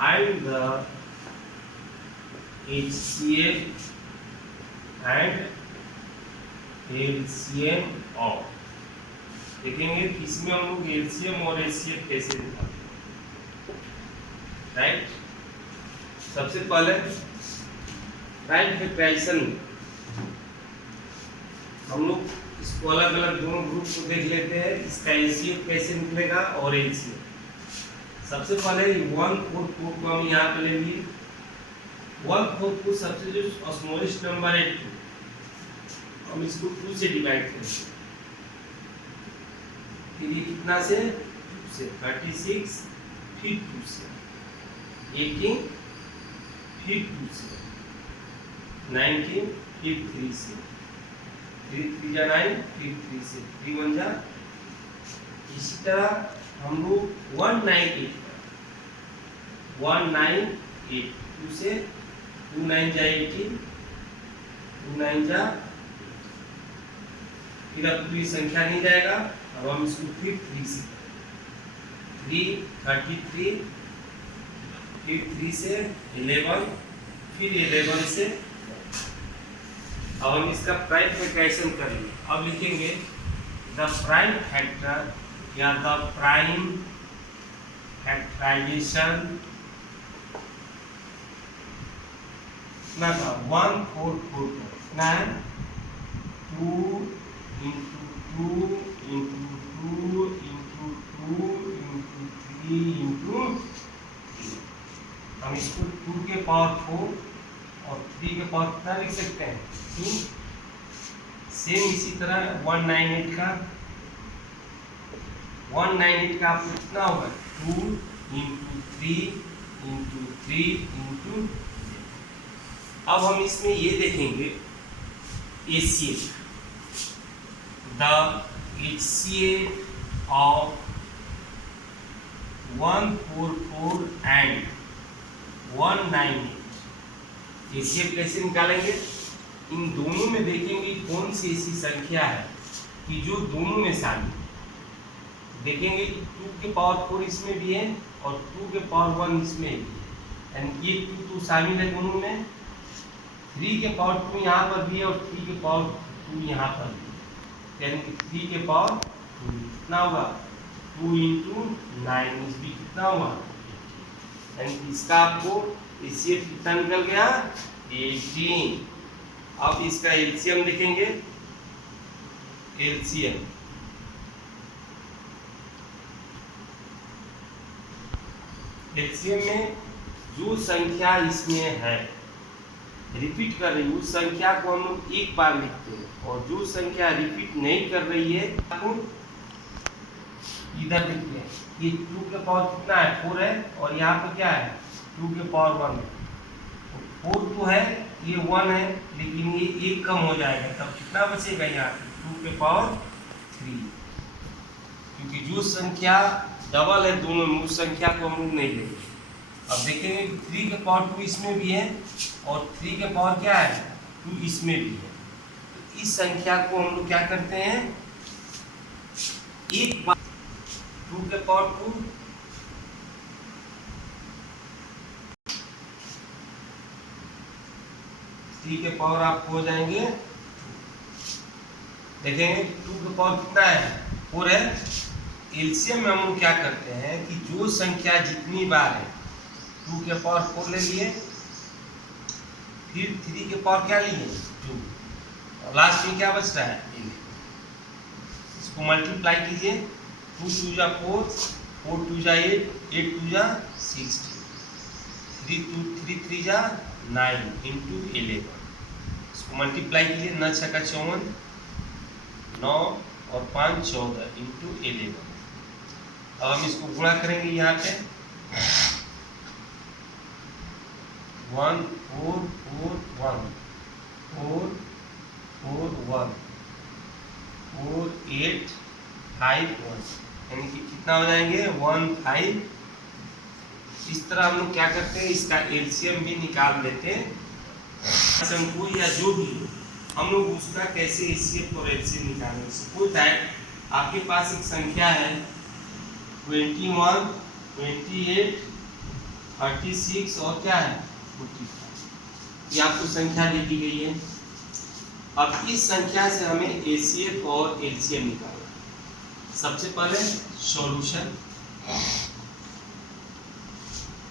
Find the HCF and LCM of। देखेंगे कि इसमें हम लोग LCM और HCF कैसे निकालते हैं। राइट, सबसे पहले राइट फैक्टराइजेशन हम लोग इसको अलग अलग दोनों ग्रुप को देख लेते हैं। इसका HCF कैसे निकलेगा और LCM। सबसे पहले 1/4 को हम यहाँ पे ले लिए। 1/4 को सब्स्टिट्यूट स्मॉलेस्ट नंबर है 2, हम इसको 2 से डिवाइड करेंगे। फिर ये कितना से 2 से 36, फिर 2 से 18, फिर 2 से 19, फिर 3 से 3 3 जा 9, फिर 3 से 3 1 जा। इसी तरह हम लोग 198 2 से 2 9 जा 18, 2 9 जा, फिर अब पूरी संख्या नहीं जाएगा। अब हम इसको फिर 3 से 3 33, फिर 3 से 11, फिर 11 से। अब हम इसका प्राइम फैक्टराइजेशन कर लेंगे। अब लिखेंगे द प्राइम फैक्टर या द प्राइम फैक्टराइजेशन ना था 1/4 कितना है 2 into 2 into 2 into 2 into 3 into 3। हम इसको 2 के पावर 4 और 3 के पावर कितना लिख सकते हैं 2। सेम इसी तरह 198 का आपको कितना होगा 2 into 3 into 3 into। अब हम इसमें ये देखेंगे HCF, the HCF of 144 and 198। HCF कैसे निकालेंगे? इन दोनों में देखेंगे कौन सी ऐसी संख्या है कि जो दोनों में शामिल। देखेंगे कि 2 के पावर 4 इसमें भी है और 2 के पावर 1 इसमें भी है, यानी ये 2 शामिल है दोनों में। 3 के पावर 2 यहाँ पर भी है और 3 के पावर 2 यहाँ पर भी है, यानी कि 3 के पावर 2 कितना होगा 2 into 9 भी कितना होगा, यानी कि इसका आपको HCF कितना निकल गया 18। अब इसका LCM देखेंगे। LCM में जो संख्या इसमें है रिपीट कर रही है उस संख्या को हम लोग एक बार लिखते हैं, और जो संख्या रिपीट नहीं कर रही है आपको इधर लिखते हैं। ये 2 के पावर कितना है 4 है, और यहाँ पे क्या है 2 के पावर 1 है। 4 तो है, ये 1 है, लेकिन ये 1 कम हो जाएगा, तब कितना बचेगा यहाँ पे 2 के पावर 3। क्योंकि जो संख्या डबल है दोनों में उस संख्या को हम लोग नहीं लेंगे। अब देखेंगे 3 के पावर 2 इसमें भी है और 3 के पावर क्या है 2 इसमें भी है। तो इस संख्या को हम लोग क्या करते हैं एक बार 2 के पावर 2 3 के पावर आप हो जाएंगे। देखेंगे 2 के पावर कितना है 4 है। एलसीएम में हम लोग क्या करते हैं कि जो संख्या जितनी बार है 2 के पावर 4 ले लिए, फिर 3 के पावर क्या लिए 2, और लास्ट में क्या बचता है 1। इसको मल्टीप्लाई कीजिए 2 2 जा 4, 4 2 जा 8, 8 2 जा 16, 3 2 3 3 जा 9 into 11। इसको मल्टीप्लाई कीजिए 9 6 का 54, 9 और 5 14 into 11। अब हम इसको गुणा करेंगे यहाँ पे 1 4 4 1 4 4 1 4 8 5 1, यानी कि कितना हो जाएंगे 1 5। इस तरह हम लोग क्या करते हैं इसका एलसीएम भी निकाल लेते हैं। शंकु या जो भी हम लोग उसका कैसे एचसीएफ और एलसीएम निकालेंगे। सपोज दैट आपके पास एक संख्या है 21, 28, 36 और क्या है 45। ये आपको संख्या दे दी गई है। अब इस संख्या से हमें एसीएफ और एलसीएम निकालना है। सबसे पहले सॉल्यूशन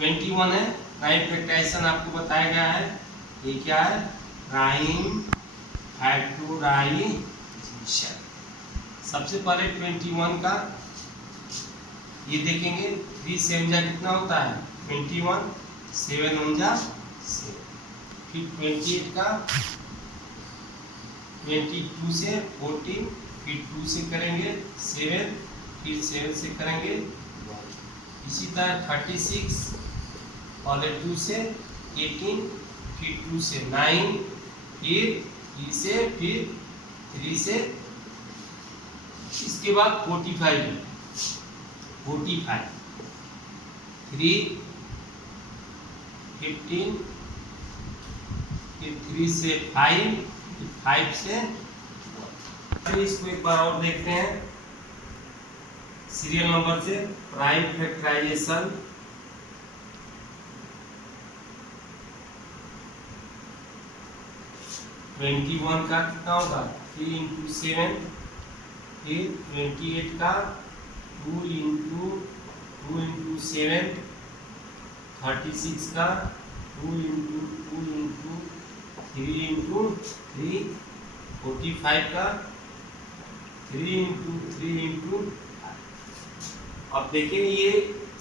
21 है, प्राइम फैक्टराइजेशन आपको बताया गया है। ये क्या है प्राइम फैक्टराइजेशन। सबसे पहले 21 का ये देखेंगे 3 से 7 कितना होता है 21, 7 7। फिर 28 का 22 से 14, फिर 2 से करेंगे 7, फिर 7 से करेंगे 1। इसी तरह 36 और 2 से 18, फिर 2 से 9, फिर 3 से, फिर 3 से, इसके बाद 45 है 45, 3, 15, फिर 3 से 5, 5 से 1। इसको एक बार और देखते हैं सीरियल नंबर से। प्राइम फैक्टराइजेशन ट्वेंटी वन का कितना होगा 3 इंटू 7, फिर 28 का 2 इंटू 7, 36 का 2 इंटू 3 इंटू 3, 45 का 3 इंटू 3 इंटू। अब देखिए ये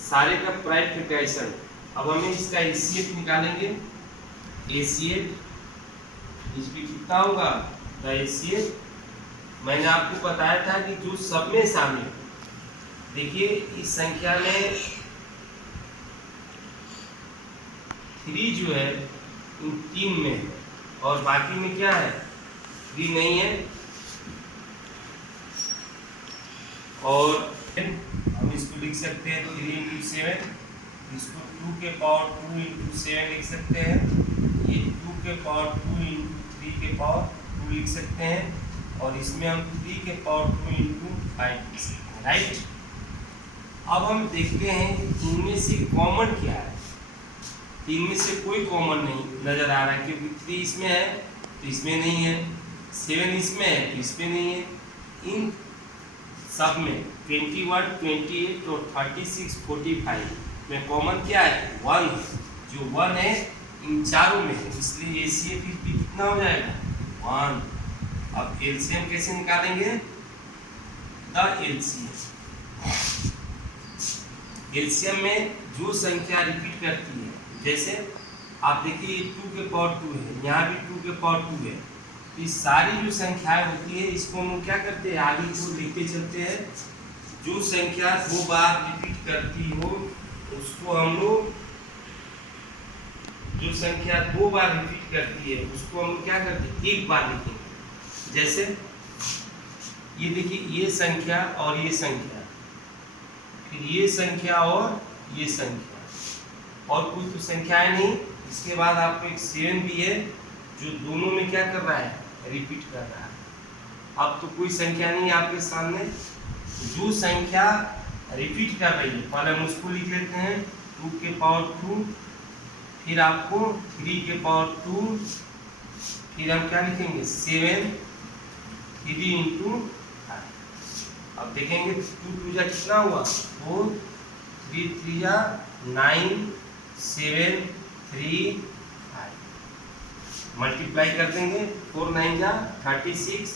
सारे का प्राइम फैक्टराइजेशन। अब हमें इसका एसीएफ निकालेंगे। एसीएफ इसमें कितना होगा द एसीएफ। मैंने आपको बताया था कि जो सब में शामिल, देखिए इस संख्या में 3 जो है इन 3 में है और बाकी में क्या है 3 नहीं है। और हम इसको लिख सकते हैं 3 इंटू 7, इसको 2 के पावर 2 इंटू 7 लिख सकते हैं। ये 2 के पावर 2 इंटू 3 के पावर 2 लिख सकते हैं और इसमें हम 3 के पावर 2 इंटू 5 लिख सकते हैं, राइट। अब हम देखते हैं कि इनमें से कॉमन क्या है। इनमें से कोई कॉमन नहीं नजर आ रहा है क्योंकि 3 इसमें है तो इसमें नहीं है, 7 इसमें है तो इसमें नहीं है। इन सब में 21, 28 और 36, 45 में कॉमन क्या है 1 है। जो 1 है इन चारों में है, इसलिए एसीएफ भी कितना हो जाएगा 1। अब एलसीएम कैसे निकालेंगे द एलसीएम। एलसीएम में जो संख्या रिपीट करती है, जैसे आप देखिए 2 के पावर 2 है, यहाँ भी 2 के पावर 2 है, तो ये सारी जो संख्याएं होती है इसको हम क्या करते हैं आगे को लिखते चलते हैं। जो संख्या 2 बार रिपीट करती हो उसको हम लोग, जो संख्या 2 बार रिपीट करती है उसको हम क्या करते हैं एक बार लिखेंगे। जैसे ये देखिए ये संख्या और ये संख्या, फिर ये संख्या और ये संख्या, और कोई तो संख्याएं नहीं। इसके बाद आपको एक 7 भी है जो दोनों में क्या कर रहा है रिपीट कर रहा है। अब तो कोई संख्या नहीं आपके सामने, जो संख्या रिपीट कर रही है पहले हम उसको लिख लेते हैं 2 के पावर 2, फिर आपको 3 के पावर 2, फिर हम क्या लिखेंगे 7, 3 इंटू। अब देखेंगे 2 2 जा कितना हुआ 4, 3 3 जा 9, 7 3 5। मल्टीप्लाई कर देंगे 4 9 जा 36,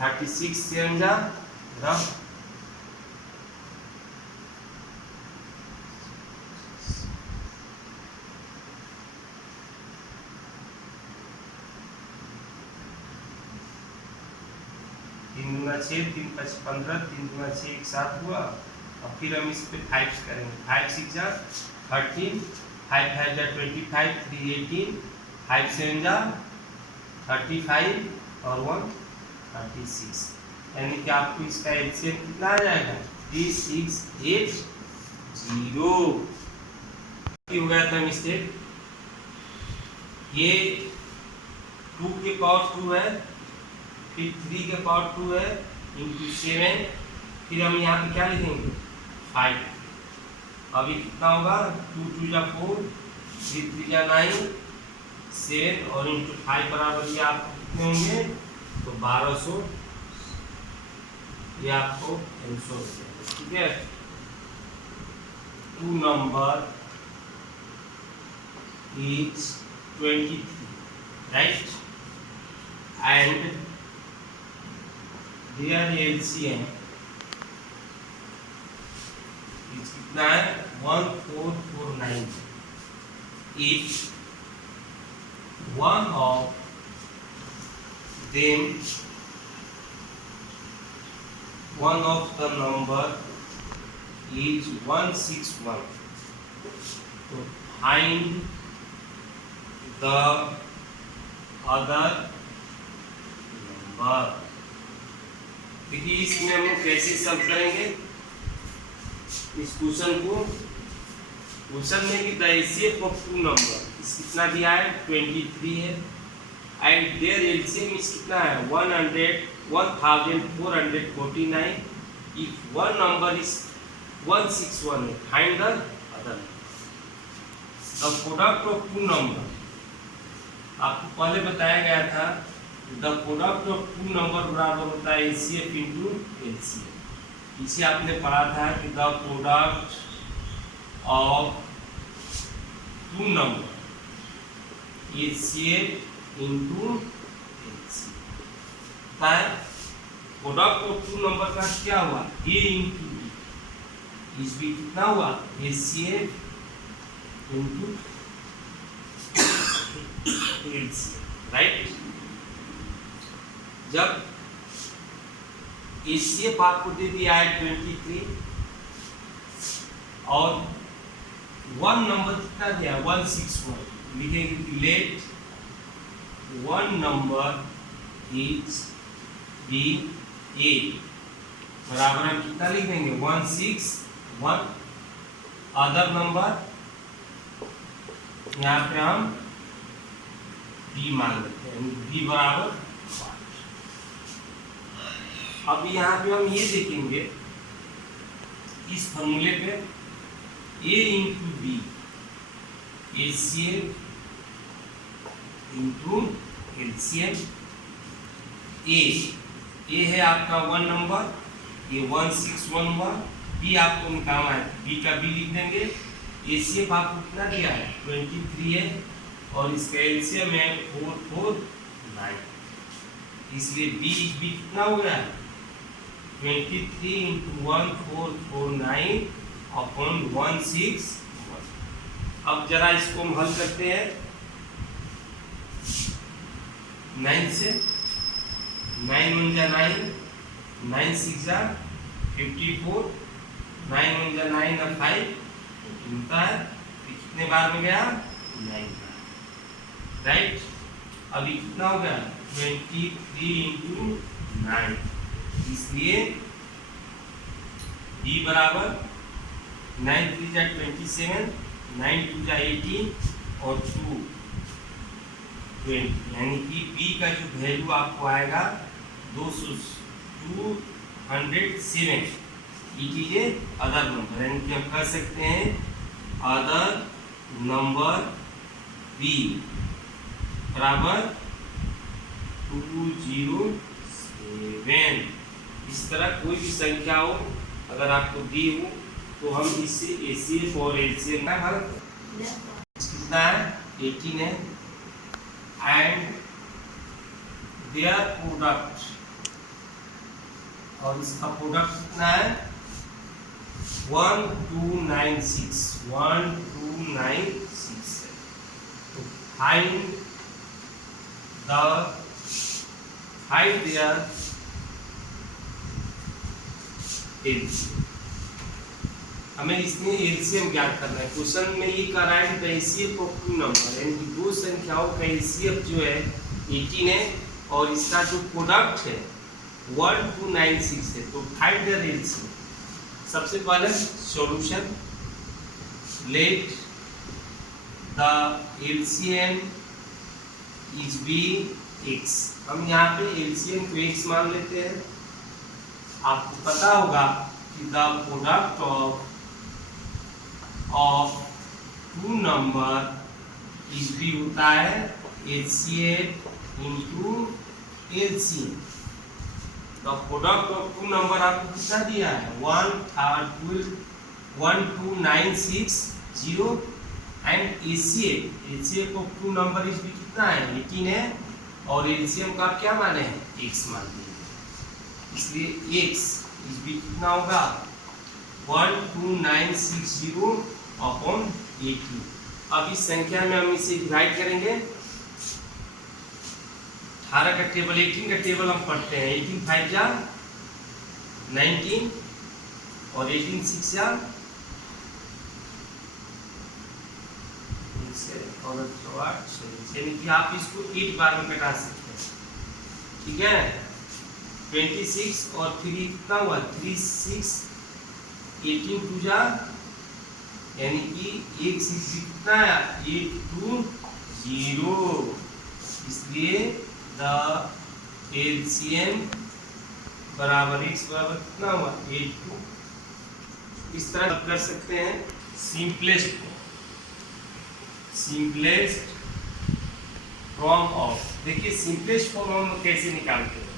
36 7 जा रफ 3 दूना 6, 3 5 15, 3 दूना 6 एक साथ हुआ। अब फिर हम इस पे 5 करेंगे, 5 6 जा 13, 5 5 जा 25, 3 18, 5 7 जा 35 और 1 36। यानी कि आपको इसका एलसीएम कितना आ जाएगा 3680। हो गया था मिस्टेक। ये 2 के पावर 2 है, फिर 3 के पावर 2 है इंटू 7, फिर हम यहाँ पे क्या लिखेंगे 5। अभी कितना होगा, 2 2 जा 4, 3 3 जा 9, 7 और इंटू 5 बराबर ये आपको कितने होंगे, तो 1200, ये आपको आंसर हो जाएगा। ठीक है, 2 number is 23, right? And their LCM is कितना है, 1449। If one of them, one of the number is 161, तो find the other number। देखिए इसमें हम कैसे सॉल्व करेंगे इस क्वेश्चन को। क्वेश्चन में कि द एचसीएफ ऑफ 2 नंबर इस कितना दिया है, 23 है, एंड देयर एलसीएम इस कितना है, 1449। If one number is 161, find the other. The product of 2 number, आपको पहले बताया गया था द प्रोडक्ट ऑफ 2 नंबर बराबर होता है एचसीएफ इंटू एलसीएम। इसे आपने पढ़ा था कि the product of 2 number HCF into LCM. Product of 2 number का क्या हुआ, ए इंटू बी, इस भी कितना हुआ, एचसीएफ इंटू राइट। जब एचसीएफ आपको दे दिया है 23 और 1 नंबर कितना दिया, 161, लिखेंगे कि लेट 1 नंबर इज बी ए, बराबर हम कितना लिख देंगे, 161। अदर नंबर यहाँ पे हम बी मान लेते हैं, बी बराबर 5। अब यहाँ पे हम ये देखेंगे इस फॉर्मूले पे A into B, HCF into LCM. A है आपका 1 नंबर, ये 161 हुआ, बी आपको निकालना है, बी का बी लिख देंगे। एचसीएफ आपको कितना दिया है, 23 है, और इसका एलसीएम है 449, इसलिए बी कितना हो गया, 23 इंटू 1449 अपॉन 161। अब जरा इसको हम हल करते हैं 9 से, 9 1 जा 9, 9 6 जा 54, 9 1 जा 9 और 5 मिलता है, कितने बार में गया, 9 बार, राइट। अभी कितना हो गया, 23 इंटू 9, इसलिए b बराबर 9 3 जा 27, 9 2 जा 18 और 2 20, यानी कि b का जो वैल्यू आपको आएगा 207। It is a other number, यानी कि हम कह सकते हैं अदर नंबर b बराबर 207। इस तरह कोई भी संख्या हो अगर आपको दी हो तो हम इससे एचसीएफ और एलसीएम का हल कितना है, 18 है, एंड देयर प्रोडक्ट, और इसका प्रोडक्ट कितना है, 1296 है। तो फाइंड देयर एलसीएम। हमें इसमें एलसीएम ज्ञात करना है। क्वेश्चन में ये कह रहा है कि एचसीएफ ऑफ 2 नंबर, यानी कि 2 संख्याओं का एचसीएफ जो है 18 है और इसका जो प्रोडक्ट है 1296 है, तो फाइंड देयर एलसीएम। सबसे पहले solution, let the LCM is be X. हम यहाँ पे एलसीएम को एक्स मान लेते हैं। आपको पता होगा the product of two number is भी होता है HCF into LCM। The product of two number आपको कितना दिया है 12960 and HCF of two number is भी कितना है 18 है और LCM का क्या माने है x मान दिया, इसलिए x इज भी कितना होगा 12960 अपॉन 18। अब इस संख्या में हम इसे डिवाइड करेंगे। 18 का टेबल 18 का टेबल हम पढ़ते हैं 18 5 जा 19 और 18 6 जा और 8, यानी कि आप इसको 8 बार में कटा सकते हैं, ठीक है। 26 और 3 कितना हुआ 36 18 2 जा यानी कि 1 6 कितना है 820, इसलिए द LCM बराबर x बराबर कितना हुआ 82। इस तरह कर सकते हैं सिंपलेस्ट फॉर्म ऑफ। देखिए सिंपलेस्ट फॉर्म हम कैसे निकालते हैं,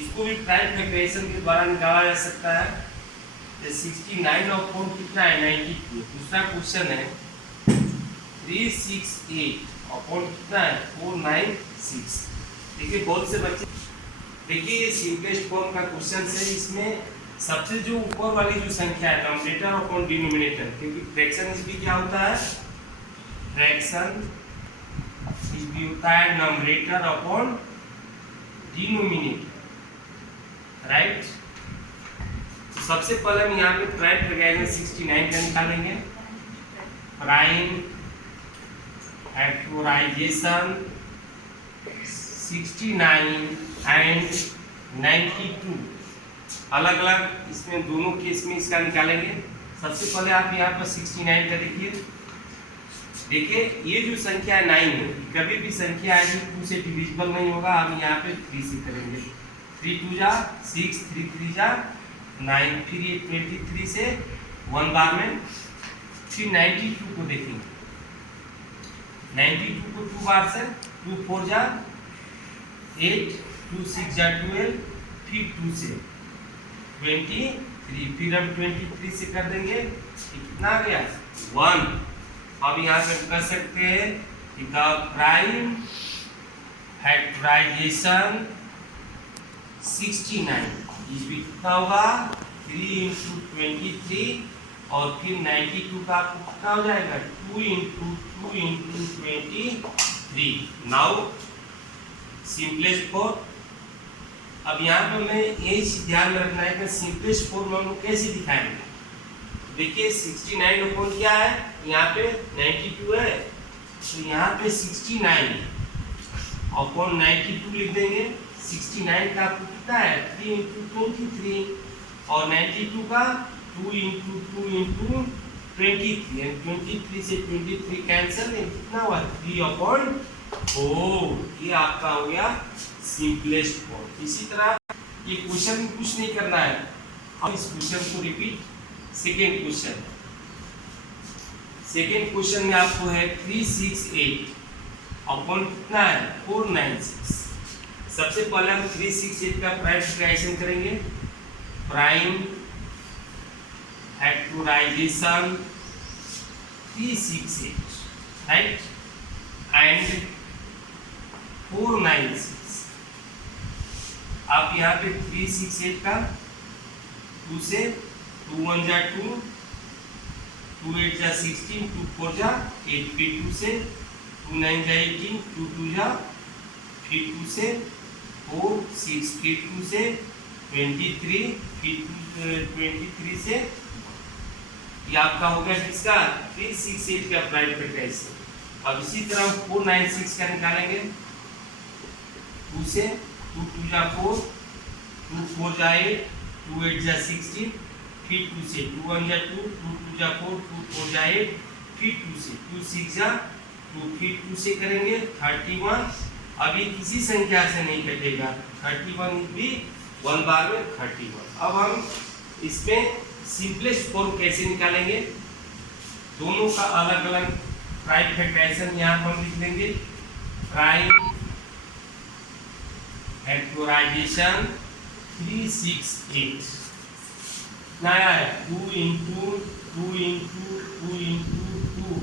इसको भी प्राइम फैक्टराइजेशन के द्वारा निकाला जा सकता है। 69 अपॉन कितना है 92। दूसरा क्वेश्चन है 368 अपॉन कितना है 496। देखिए बहुत से बच्चे देखिए ये सिंपलेस्ट फॉर्म का क्वेश्चन है। इसमें सबसे जो ऊपर वाली जो संख्या है नॉमिनेटर अपॉन डिनोमिनेटर, क्योंकि फ्रैक्शन इस भी क्या होता है फ्रैक्शन इस भी होता है नॉमिनेटर अपॉन डिनोमिनेटर, राइट। सबसे पहले हम यहाँ पे प्राइम फैक्टराइजेशन 69 का निकालेंगे। प्राइम फैक्टराइजेशन 69 एंड 92 अलग अलग इसमें दोनों केस में इसका निकालेंगे। सबसे पहले आप यहाँ पर 69 का देखिए ये जो संख्या 9 है कभी भी संख्या है जो 2 से डिविजिबल नहीं होगा। हम यहाँ पे 3 से करेंगे 3 2 जा 6 3 3 जा 9, फिर ये 23 से 1 बार में, फिर 92 को देखेंगे 92 को 2 बार से 2 4 जा 8 2 6 जा 12, फिर 2 से 23, फिर हम 23 से कर देंगे कितना आ गया 1। अब यहाँ पे कर सकते हैं कि द प्राइम फैक्टराइजेशन 69 इस भी कितना होगा 3 इंटू 23 और फिर 92 का आपको कितना हो जाएगा 2 इंटू 23। Now simplest form. अब यहाँ पर मैं यही ध्यान में रखना है कि सिंपलेस्ट फॉर्म हम लोग कैसे दिखाएंगे। देखिए 69 अपॉन क्या है यहाँ पे 92 है, तो यहाँ पे 69 अपॉन 92 लिख देंगे। 69 का आपको कितना है 3 इंटू 23 और 92 का 2 इंटू 23, 23 से 23 कैंसिल, कितना हुआ 3 अपॉन 4। ये आपका हो गया सिंपलेस्ट फॉर्म। इसी तरह ये क्वेश्चन कुछ नहीं करना है, अब इस क्वेश्चन को रिपीट। सेकेंड क्वेश्चन में आपको है 368 अपॉन कितना है 496। सबसे पहले हम 368 का प्राइम फैक्टराइजेशन करेंगे। Prime factorisation 368 right and 496। आप यहाँ पे 368 का 2 से 2 1 जा 2, 2 8 जा 16, 2 4 जा 8, फिर 2 से 2 9 जा 18, 2 2 जा, फिर 2 से 4 6, फिर 2 से 23, फिर 23 से ये आपका हो गया किसका 368 का प्राइम फैक्टराइजेशन। अब इसी तरह 496 का निकालेंगे। 2 से 2 2 जा 4, 2 4 जा 8, 2 8 जा 16, फिर 2 से 2 1 जा 2, 2 2 जा 4, 2 4 जा 8, फिर 2 से 2 6 जा 2, फिर 2 से करेंगे 31। अभी किसी संख्या से नहीं कटेगा, 31 भी 1 बार में 31। अब हम इसमें सिंपलेस्ट फॉर्म कैसे निकालेंगे, दोनों का अलग अलग प्राइम फैक्टराइजेशन यहाँ पर लिख देंगे। प्राइम फैक्टराइजेशन 368 कितना है 2 इंटू 2 इंटू 2 इंटू 2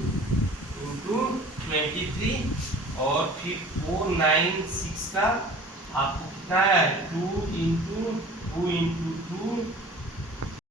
इंटू 23 और फिर 496 का आपको कितना है 2 इंटू 2 इंटू 2